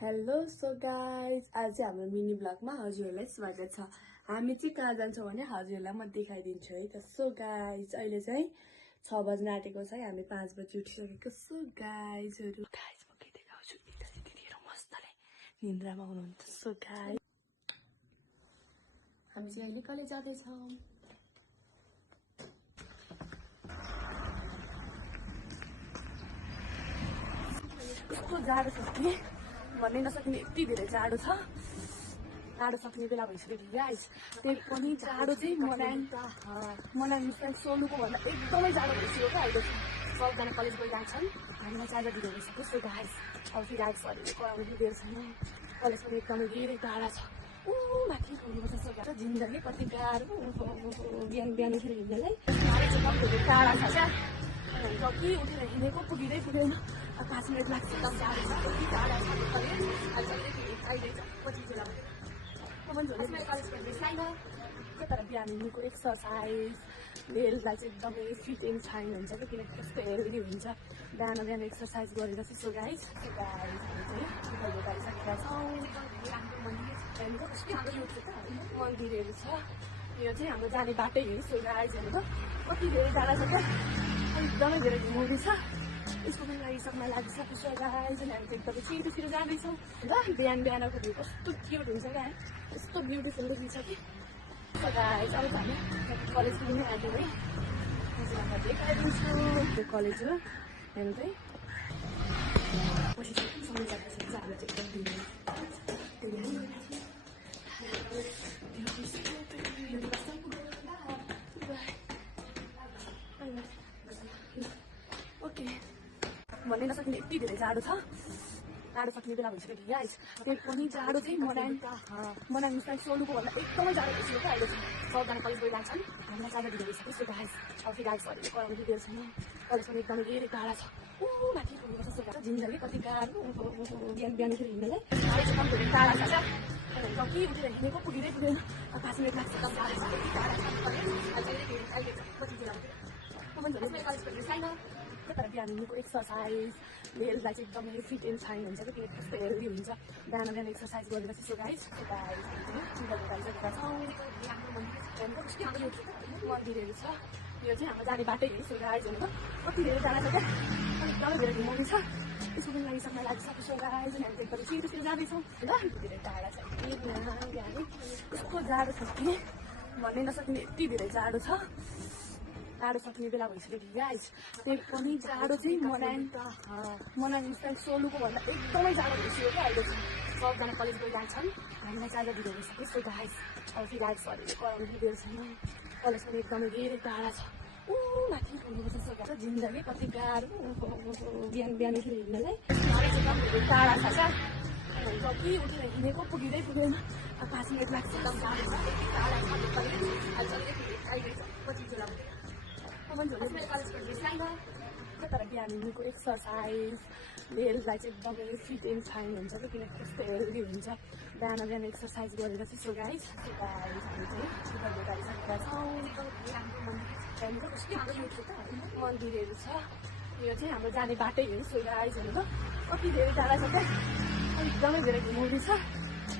Hello so guys आज चाहिँ हाम्रो मिनी ब्लगमा हजुरहरूलाई स्वागत छ। हामी चाहिँ कहाँ जान्छौँ भने हजुरहरूलाई म देखाइदिन्छु है त। सो गाइज अहिले चाहिँ 6 बज्न आँटेको छ है, हामी 5 बजी उठिसकेको। सो गाइजहरू म के देखाउँछु, दिदीहरू मस्तले निन्द्रामा हुनुहुन्छ। सो गाइज हामी चाहिँ अहिले कलेज जाँदैछौँ। कस्तो जाडो छ कि भन्नै नसक्ने, यति धेरै जाडो छ। जाडो सक्ने बेला भइसक्यो गाइस। त्यही पनि जाडो चाहिँ मलाई सोल्नुको भन्दा एकदमै जाडो भइसक्यो क्या अहिले। सबजना कलेज गइरहेछन्, हामीलाई चार्जर ढिलो भइसक्यो। सो गाइस अब फेरि आइसकेको कराउने दिदीहरू छैन, कलेज पनि एकदमै धेरै टाढा छ। माथि पुग्नुपर्छ। सो गाह्रो जिन्दगी कति गाह्रो, बिहान बिहान उठेर हिँड्नेलाई टाढा छ क्या। जति उठेर हिँडेको पुगिँदै पुगेन, 5 मिनट लाग्छ। एकदम टाढा छ, कति टाढा छ। तर बिहान हिँड्नुको एक्सर्साइज हेल्थलाई चाहिँ एकदमै फिट एन्ड फाइन हुन्छ कि, किनकि कस्तो हेल्दी हुन्छ बिहान बिहान एक्सर्साइज गरेर चाहिँ। सो गाइज मन्दिरहरू छ, यो चाहिँ हाम्रो जाने बाटै हो। सो गाइजहरू त कति धेरै टाढा छ क्या, एकदमै धेरै घुमाउँदै छ। यसको पनि लागिसक्न लागिसक्यो। सो गाइज हामी चाहिँ एकदमै छिटो छिटो जाँदैछौँ र बिहान बिहानको भ्यू कस्तो क्युट हुन्छ क्या, यस्तो ब्युटिफुल देखिन्छ कि। सो गाइज अब हामी कलेज पनि आइदिउँ है, देखाइदिन्छु कलेज हो। हेर्नु चाहिँ पछि चाहिँ ओके भन्नै नसक्ने, यति धेरै जाडो छ। जाडो सक्ने बेला भइसक्यो गाइस। त्यही पनि जाडो चाहिँ मलाई सोल्नुको भन्दा एकदमै जाडो भइसक्यो क्या अहिले। सबजना कलेज गइरहेछन्, हामीलाई चार्जर ढिलो भइसक्यो। सो गाइस अब फेरि आइसकेको कराउने दिदीहरू छैन, कलेज पनि एकदमै धेरै टाढा छ। माथि पुग्नुपर्छ। सो गाह्रो जिन्दगी कति गाह्रो, बिहान बिहान उठेर हिँड्नेलाई एकदम धेरै टाढा छ क्या। जति उठेर हिँडेको पुगिँदै पुगेन, 5 मिनट लाग्छ। एकदम टाढा छ, कति टाढा छ। तर बिहान हिँड्नुको एक्सर्साइज हेल्थलाई चाहिँ एकदमै फिट एन्ड फाइन हुन्छ कि, किनकि कस्तो हेल्दी हुन्छ बिहान बिहान एक्सर्साइज गरेर चाहिँ। सो गाइज मन्दिरहरू छ, यो चाहिँ हाम्रो जाने बाटै हो। सो गाइजहरू त कति धेरै टाढा छ क्या, एकदमै धेरै घुमाउँदै छ। यसको पनि लागिसक्न लागिसक्यो। सो गाइज हामी चाहिँ एकदमै छिटो छिटो जाँदैछौँ र धेरै टाढा छ। यस्तो जाडो छ कि भन्नै नसक्ने, यति धेरै जाडो छ। जाडो सक्ने बेला भइसक्यो गाइस। त्यही पनि जाडो चाहिँ मलाई सोल्नुको भन्दा एकदमै जाडो भइसक्यो क्या अहिले। सबजना कलेज गइरहेछन्, हामीलाई चार्जर ढिलो भइसक्यो। सो गाइस अब फेरि आइसकेको कराउने दिदीहरू छैन, कलेज पनि एकदमै धेरै टाढा छ। माथि पुग्नुपर्छ। सो गाह्रो जिन्दगी कति गाह्रो, बिहान बिहान उठेर हिँड्नेलाई एकदम धेरै टाढा छ क्या। जति उठेर हिँडेको पुगिँदै पुगेन, 5 मिनट लाग्छ। एकदम टाढा छ, टाढा छ। तर बिहान हिँड्नुको एक्सर्साइज हेल्थलाई चाहिँ एकदमै फिट एन्ड फाइन हुन्छ कि, किनकि कस्तो हेल्दी हुन्छ बिहान बिहान एक्सर्साइज गरेर चाहिँ। सो गाइज मन्दिरहरू छ, यो चाहिँ हाम्रो जाने बाटै हो। सो गाइजहरू त कति धेरै टाढा छ क्या, एकदमै धेरै घुमाउँदै छ।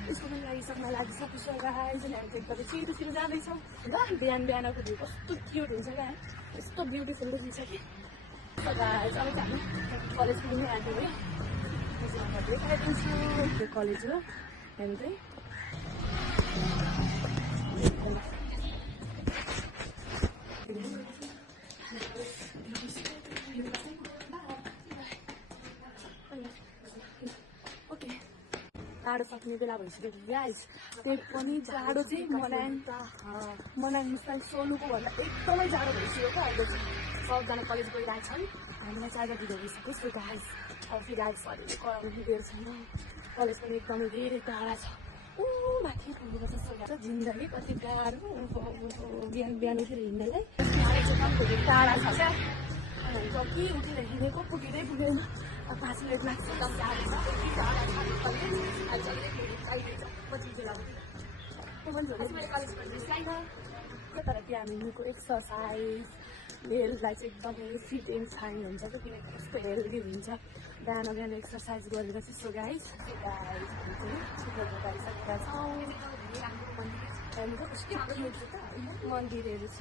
यसको पनि लागिसक्न लागिसक्यो। सो गाइज हामी चाहिँ एकदमै छिटो छिटो जाँदैछौँ र बिहान बिहानको भ्यू कस्तो क्युट हुन्छ क्या, यस्तो ब्युटिफुल देखिन्छ कि। सो गाइज अब हामी कलेज पनि आइदिउँ है, देखाइदिन्छु कलेज हो। हेर्नु चाहिँ ओके जाडो सक्ने बेला भइसक्यो गाइस। त्यही पनि जाडो चाहिँ मलाई सोल्नुको भन्दा एकदमै जाडो भइसक्यो क्या अहिले। सबजना कलेज गइरहेछन्, हामीलाई चार्जर ढिलो भइसक्यो। सो गाइस अब फेरि आइसकेको कराउने दिदीहरू छैन, कलेज पनि एकदमै धेरै टाढा छ। माथि पुग्नुपर्छ। सो गाह्रो जिन्दगी कति गाह्रो, बिहान बिहान उठेर हिँड्नेलाई एकदम धेरै टाढा छ क्या। जति उठेर हिँडेको पुगिँदै पुगेन, 5 मिनट लाग्छ। एकदम टाढा छ, कति टाढा छ। तर बिहान हिँड्नुको एक्सर्साइज हेल्थलाई चाहिँ एकदमै फिट एन्ड फाइन हुन्छ कि, किनकि कस्तो हेल्दी हुन्छ बिहान बिहान एक्सर्साइज गरेर चाहिँ सो गाइज गरिसकेका छौँ। मन्दिरहरू छ।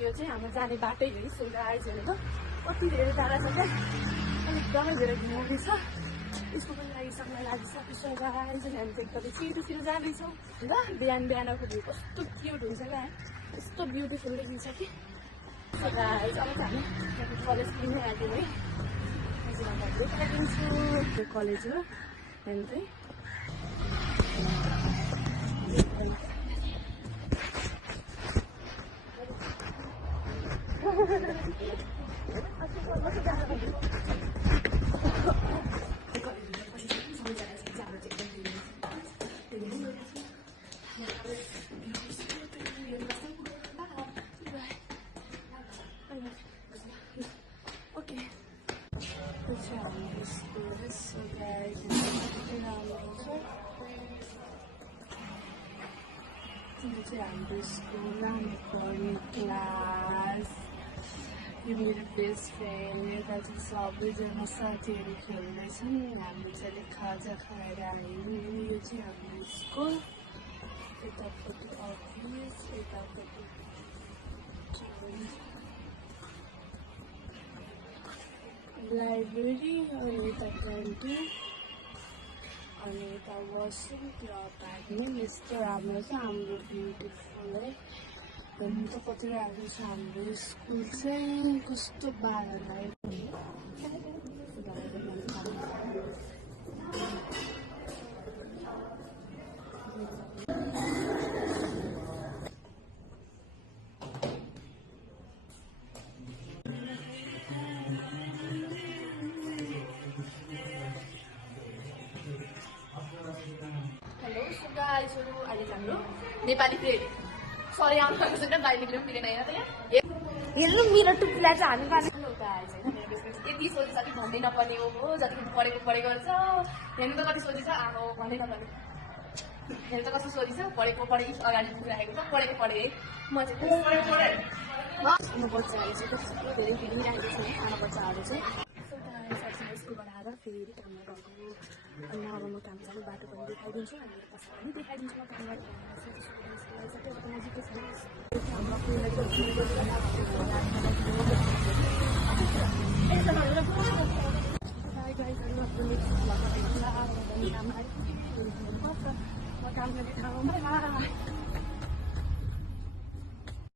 यो चाहिँ हाम्रो जाने बाटै हो सो गाइज हेर्नु कति धेरै टाढा छ क्या। अनि एकदमै धेरै घुमाउने छ। यसको पनि लागिसक्यो सो गाइज। अनि हामी चाहिँ एकदमै छिटो जाँदैछौँ ल। बिहान बिहानको भ्यू कस्तो क्युट हुन्छ क्या, यस्तो ब्युटिफुल देखिन्छ कि सो गाइज। अब चाहिँ हामी कलेज पुग्नै आइदिउँ है। देखाइदिन्छु कलेज हो अनि चाहिँ हाम्रो स्कुल हामी पढ्ने क्लास। यो मेरो बेस्ट फ्रेन्ड। यता चाहिँ सबैजना साथीहरू खेल्दैछन्। हामी चाहिँ खाजा खाएर आयौँ। यो चाहिँ हाम्रो स्कुल। यतापट्टि अफिस, यतापट्टि लाइब्रेरी, अनि यता क्यान्टिन, अनि यता वासरुम क्लब पनि यस्तो राम्रो छ। हाम्रो ब्युटिफुल है। हेर्नु त कति राम्रो छ हाम्रो स्कुल चाहिँ। कस्तो बाह्रलाई अहिले हाम्रो नेपाली फेरि सरी आउनु भएको छैन। बाहिर निक्लिनु मिलेन यहाँ त। यहाँ हेर्नु मेरो टुप्पीलाई चाहिँ हामी पार्ने यति सोचेछ कि भन्दै नपर्ने हो। जति पढेको गर्छ। हेर्नु त कति सोचेछ आमा भन्दै नपर्ने। हेर्नु त कस्तो सोचेछ। पढेको अगाडि राखेको छ। पढेको पढेँ है। म चाहिँ आमा बच्चाहरू चाहिँ कस्तो धेरै फिलिरहेको छ आमा बच्चाहरू चाहिँ। स्कुलबाट आएर फेरि काममा गएको। अनि अब म काम जाने बाटो पनि देखाइदिन्छु। अनि पछि पनि देखाइदिन्छु म कामबाट। नजिकै छ।